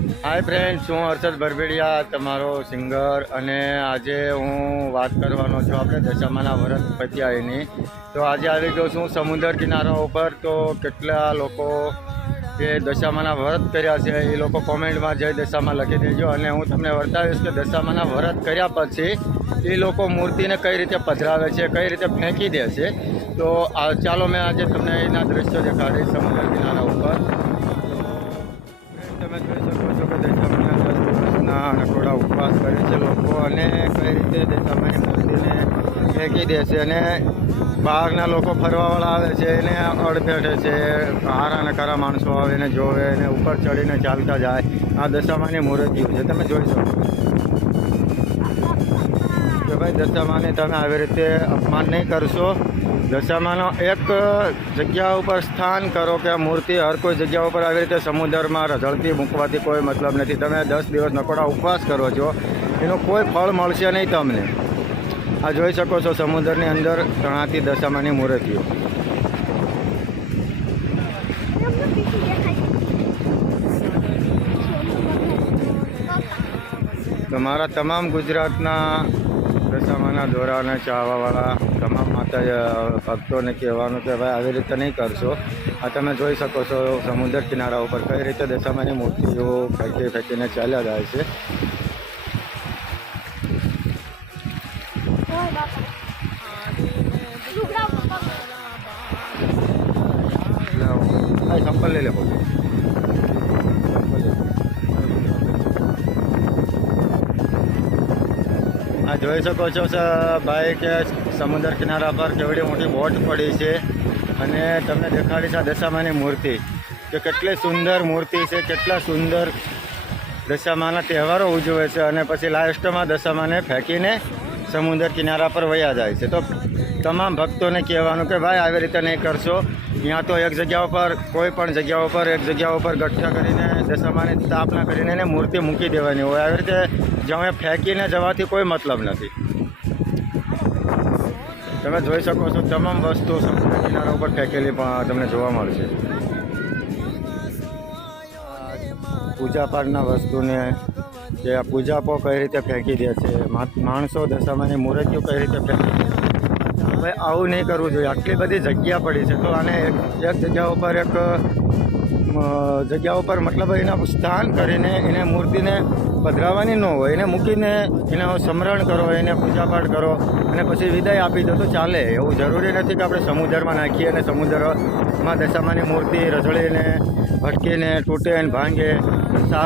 Hi friends હું હર્ષદ ભરભેડિયા, તમારો singer અને આજે હું વાત કરવાનો છું આપણે દશામાના વ્રત પત્યાયની તો આજે આવી ગયો છું સમુદ્ર કિનારા ઉપર. તો કેટલા લોકો જે દશામાના વ્રત કર્યા છે એ લોકો કોમેન્ટમાં જય દશામાં લખી દેજો અને હું તમને વર્તાવીશ કે દશામાના વ્રત કર્યા પછી એ લોકો મૂર્તિને કઈ રીતે પધરાવે છે, કઈ રીતે ફેંકી દે છે. તો ચાલો મેં આજે તમને એના દ્રશ્યો દેખાડીશ સમુદ્ર કિનારા ઉપર. રીતે દશામાની મૂર્તિને ફેંકી દે છે અને બહારના લોકો ફરવાવાળા આવે છે, એને અડફેટે છે, હારા નકારા માણસો આવે, એને જોવે, એને ઉપર ચડીને ચાલતા જાય. આ દશામાની મૂર્તિઓ છે. તમે જોઈ શકો. કે ભાઈ દશામાને તમે આવી રીતે અપમાન નહીં કરશો. દશામાનો એક જગ્યા ઉપર સ્થાન કરો કે મૂર્તિ હર કોઈ જગ્યા ઉપર આવી રીતે સમુદ્રમાં રઝળતી મૂકવાથી કોઈ મતલબ નથી. તમે દસ દિવસ નકોડા ઉપવાસ કરો છો. એનું કોઈ ફળ મળશે નહીં તમને. આ જોઈ શકો છો સમુદ્રની અંદર તણાતી દશામાની મૂર્તિઓ. તો મારા તમામ ગુજરાતના દશામાના દોરાને ચાહવાવાળા તમામ માતા ભક્તોને કહેવાનું કે ભાઈ આવી રીતે નહીં કરશો. આ તમે જોઈ શકો છો સમુદ્ર કિનારા ઉપર કઈ રીતે દશામાની મૂર્તિઓ ફેંકી ફેંકીને ચાલ્યા જાય છે. ચપ્પલ લઈ લે આ જોઈ શકો છો ભાઈ કે સમુદ્ર કિનારા પર કેવડી મોટી બોટ પડી છે અને તમને દેખાડી છે દશામાની મૂર્તિ કે કેટલી સુંદર મૂર્તિ છે, કેટલા સુંદર દશામાના તહેવારો ઉજવે છે અને પછી લાસ્ટમાં દશામાને ફેંકીને સમુદ્ર કિનારા પર વયા જાય છે. તો તમામ ભક્તોને કહેવાનું કે ભાઈ આવી રીતે નહીં કરશો. ત્યાં તો એક જગ્યા ઉપર કોઈ પણ જગ્યા ઉપર એક જગ્યા ઉપર ગઠ્ઠા કરીને, દશામાની સ્થાપના કરીને એને મૂર્તિ મૂકી દેવાની હોય. આવી રીતે જમે ફેંકીને જવાથી કોઈ મતલબ નથી. તમે જોઈ શકો છો, તમામ વસ્તુ સમુદ્ર કિનારા ઉપર ફેંકેલી પણ તમને જોવા મળશે. પૂજાપાઠના વસ્તુને જે આ પૂજાપો કઈ રીતે ફેંકી દે છે માણસો દશામાની મૂર્તિઓ કઈ રીતે ફેંકી દે હવે આવું નહીં કરવું જોઈએ. આટલી બધી જગ્યા પડી છે. તો આને એક જગ્યા ઉપર એક જગ્યા ઉપર મતલબ એના સ્થાન કરીને એને મૂર્તિને પધરાવવાની ન હોય. એને મૂકીને એને સ્મરણ કરો, એને પૂજાપાઠ કરો અને પછી વિદાય આપી દો તો ચાલે. એવું જરૂરી નથી કે આપણે સમુદ્રમાં નાખીએ અને સમુદ્રમાં દશામાની મૂર્તિ રઝળીને ભટકીને, તૂટે અને ભાંગે.